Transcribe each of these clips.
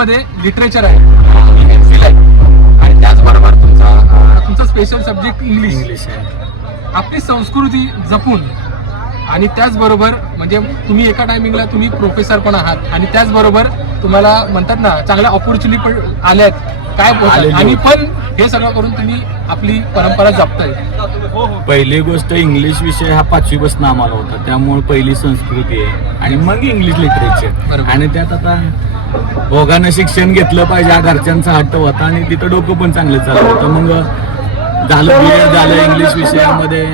मध्ये लिटरेचर आहे. आणि त्याचबरोबर तुमचा तुमचा स्पेशल सब्जेक्ट इंग्लिश इंग्लिश आहे. आपली संस्कृती जपून आणि त्याचबरोबर म्हणजे तुम्ही एका टायमिंगला तुम्ही प्रोफेसर पण आहात आणि त्याचबरोबर तुम्हाला म्हणतात ना चांगल्या ऑपॉर्च्युनिटी पण आल्यात काय आणि. पण हे सगळं करून तुम्ही आपली परंपरा जपताय. पहिली गोष्ट इंग्लिश विषय हा पाचवी बसनं आम्हाला होता. त्यामुळे पहिली संस्कृती आहे आणि मग इंग्लिश लिटरेचर. आणि त्यात आता दोघांना शिक्षण घेतलं पाहिजे हा घरच्यांचा हट्ट होता आणि तिथं डोकं पण चांगलं चाललं होतं. मग झालं बी झालं इंग्लिश विषयामध्ये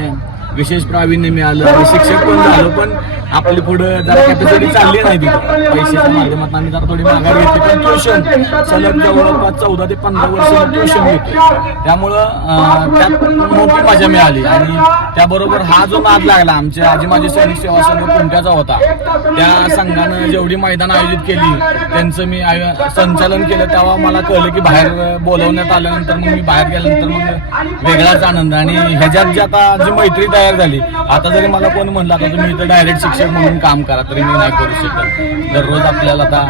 विशेष प्रावीण्य मिळालं शिक्षक पण झालं पण आपली पुढं जरा कॅपॅसिटी चालली नाही तिथं. पैशाच्या माध्यमातून आम्ही जरा थोडी माघार घेतली. पण ट्युशन सलग जवळपास चौदा ते पंधरा वर्ष ट्युशन घेतो त्यामुळं त्यात मोठी मजा मिळाली. आणि त्याबरोबर हा जो नाद लागला आमच्या आजी माझी सैनिक सेवा संघ कुंट्याचा होता. त्या संघानं जेवढी मैदान आयोजित केली त्यांचं मी संचालन केलं. तेव्हा मला कळलं की बाहेर बोलवण्यात आल्यानंतर मग मी बाहेर गेल्यानंतर मग वेगळाच आनंद. आणि ह्याच्यात जी आता जी मैत्री तयार झाली आता जरी मला कोण म्हणलं आता तुम्ही इथं डायरेक्ट शिक्षक म्हणून काम करा तरी मी नाही करू शकत. दररोज आपल्याला आता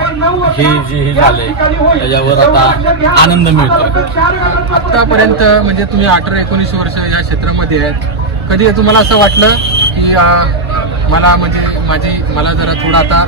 हे जे हे झालंय त्याच्यावर आता आनंद मिळतो आतापर्यंत म्हणजे तुम्ही अठरा एकोणीस वर्ष या क्षेत्रामध्ये आहेत. कधी तुम्हाला असं वाटलं की मला म्हणजे माझी मला जरा थोडं आता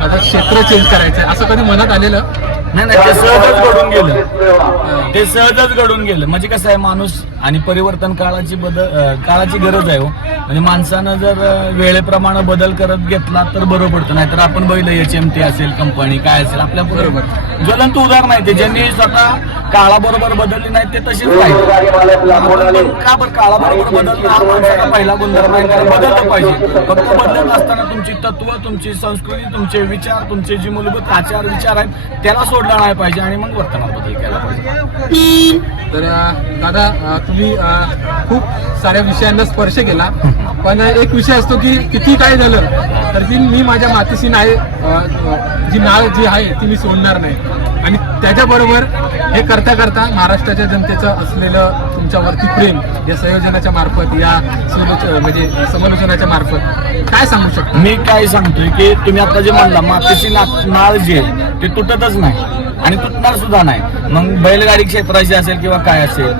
माझं क्षेत्र चेंज करायचं आहे असं कधी मनात आलेलं? नाही नाही ते सहजच घडून गेलं. ते सहजच घडून गेलं. म्हणजे कसं आहे माणूस आणि परिवर्तन काळाची बदल काळाची गरज आहे हो. म्हणजे माणसानं जर वेळेप्रमाणे बदल करत घेतला तर बरं पडतं. नाहीतर आपण बघितलं एच एम टी असेल कंपनी काय असेल आपल्या बरोबर ज्वलंत उदाहरण आहे ते. ज्यांनी स्वतः काळाबरोबर बदलली नाही ते तशीच पाहिजे का पण का बरं काळाबरोबर बदलणं हा माणसाचा पहिला गुणधर्म आहे कारण बदललं पाहिजे. फक्त बदलत असताना तुमची तत्व तुमची संस्कृती तुमचे विचार तुमचे जे मूलभूत आचार विचार आहेत त्याला सोडला नाही पाहिजे आणि मग वर्तनात बदल केला पाहिजे. तर दादा तुम्ही खूप साऱ्या विषयांना स्पर्श केला. पण एक विषय असतो की किती काय झालं तर ती मी माझ्या मातीशी नाही जी नाळ जी आहे ती मी सोडणार नाही. आणि त्याच्याबरोबर हे करता करता महाराष्ट्राच्या जनतेचं असलेलं तुमच्यावरती प्रेम या संयोजनाच्या मार्फत या म्हणजे समालोचनाच्या मार्फत. काय सांगू शकतो? मी काय सांगतोय की तुम्ही आता जे म्हणला मातीची नाळ जी आहे ते तुटतच नाही. आणि तुटणार सुद्धा नाही. मग बैलगाडी क्षेत्राची असेल किंवा काय असेल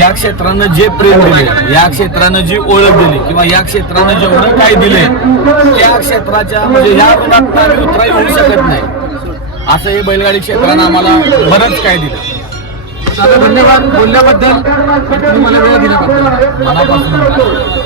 या क्षेत्रानं जे प्रेम दिले या क्षेत्रानं जी ओळख दिली किंवा या क्षेत्रानं जेवढं काय दिले त्या क्षेत्राच्या म्हणजे या ऋणात उतराई होऊ शकत नाही. असं हे बैलगाडी क्षेत्रानं आम्हाला बरंच काय दिलं. दादा धन्यवाद. बोलल्याबद्दल तुम्ही मला वेळ दिल्याबद्दल. मनापासून